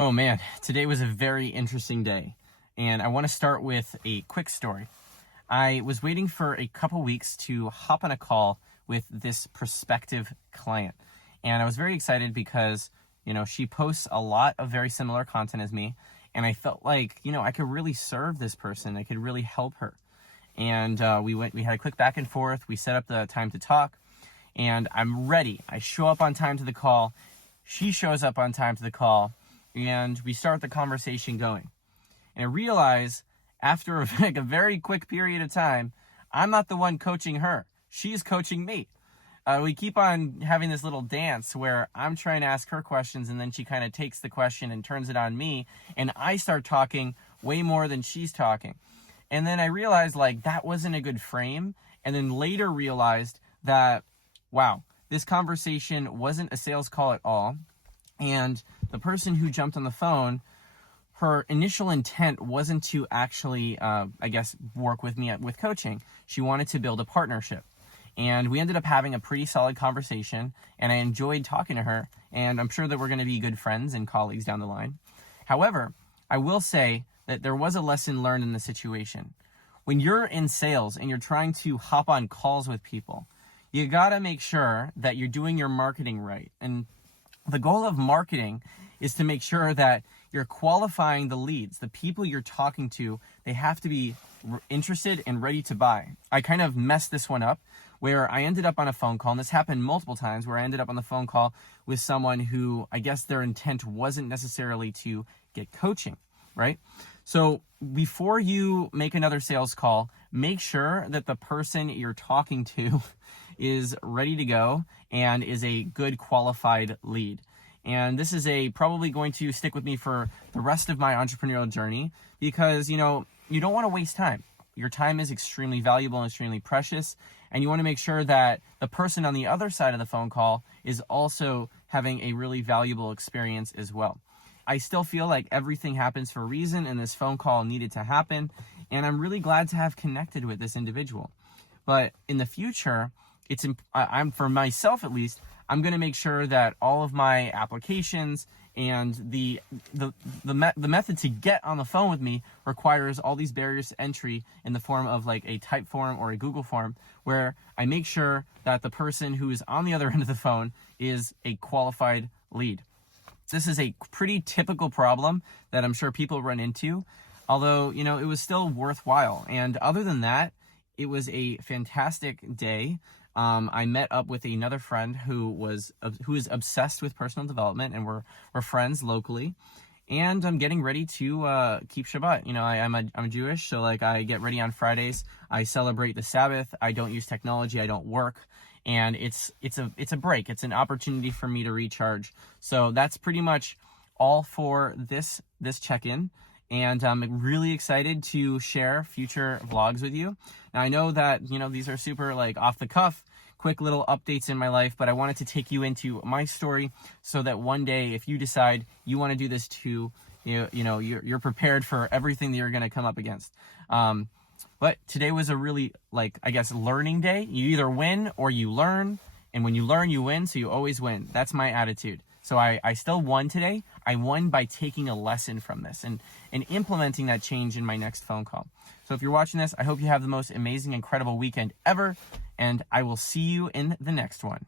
Oh man, today was a very interesting day, and I want to start with a quick story. I was waiting for a couple weeks to hop on a call with this prospective client, and I was very excited because, she posts a lot of very similar content as me, and I felt like, I could really serve this person. I could really help her. And we had a quick back and forth. We set up the time to talk, and I'm ready. I show up on time to the call. She shows up on time to the call. And we start the conversation going. And I realize after a very quick period of time, I'm not the one coaching her. She's coaching me. We keep on having this little dance where I'm trying to ask her questions, and then she kind of takes the question and turns it on me, and I start talking way more than she's talking. And then I realized that wasn't a good frame, and then later realized that, wow, this conversation wasn't a sales call at all. And the person who jumped on the phone, her initial intent wasn't to actually, work with me with coaching. She wanted to build a partnership. And we ended up having a pretty solid conversation, and I enjoyed talking to her, and I'm sure that we're going to be good friends and colleagues down the line. However, I will say that there was a lesson learned in the situation. When you're in sales and you're trying to hop on calls with people, you got to make sure that you're doing your marketing right. And the goal of marketing is to make sure that you're qualifying the leads. The people you're talking to, they have to be interested and ready to buy. I kind of messed this one up where I ended up on a phone call, and this happened multiple times, where I ended up on the phone call with someone who I guess their intent wasn't necessarily to get coaching, right? So before you make another sales call, make sure that the person you're talking to is ready to go and is a good qualified lead. And this is probably going to stick with me for the rest of my entrepreneurial journey because, you don't want to waste time. Your time is extremely valuable and extremely precious. And you want to make sure that the person on the other side of the phone call is also having a really valuable experience as well. I still feel like everything happens for a reason, and this phone call needed to happen. And I'm really glad to have connected with this individual. But in the future, I'm for myself at least, I'm going to make sure that all of my applications and the method to get on the phone with me requires all these barriers to entry in the form of a type form or a Google form, where I make sure that the person who is on the other end of the phone is a qualified lead. This is a pretty typical problem that I'm sure people run into, although, it was still worthwhile. And other than that, it was a fantastic day. I met up with another friend who is obsessed with personal development, and we're friends locally. And I'm getting ready to keep Shabbat. I'm Jewish, so I get ready on Fridays. I celebrate the Sabbath. I don't use technology. I don't work, and it's a break. It's an opportunity for me to recharge. So that's pretty much all for this check-in. And I'm really excited to share future vlogs with you. Now, I know that, these are super off the cuff, quick little updates in my life, but I wanted to take you into my story so that one day, if you decide you want to do this too, you're prepared for everything that you're going to come up against. But today was a really, learning day. You either win or you learn. And when you learn, you win. So you always win. That's my attitude. So I still won today. I won by taking a lesson from this and implementing that change in my next phone call. So if you're watching this, I hope you have the most amazing, incredible weekend ever, and I will see you in the next one.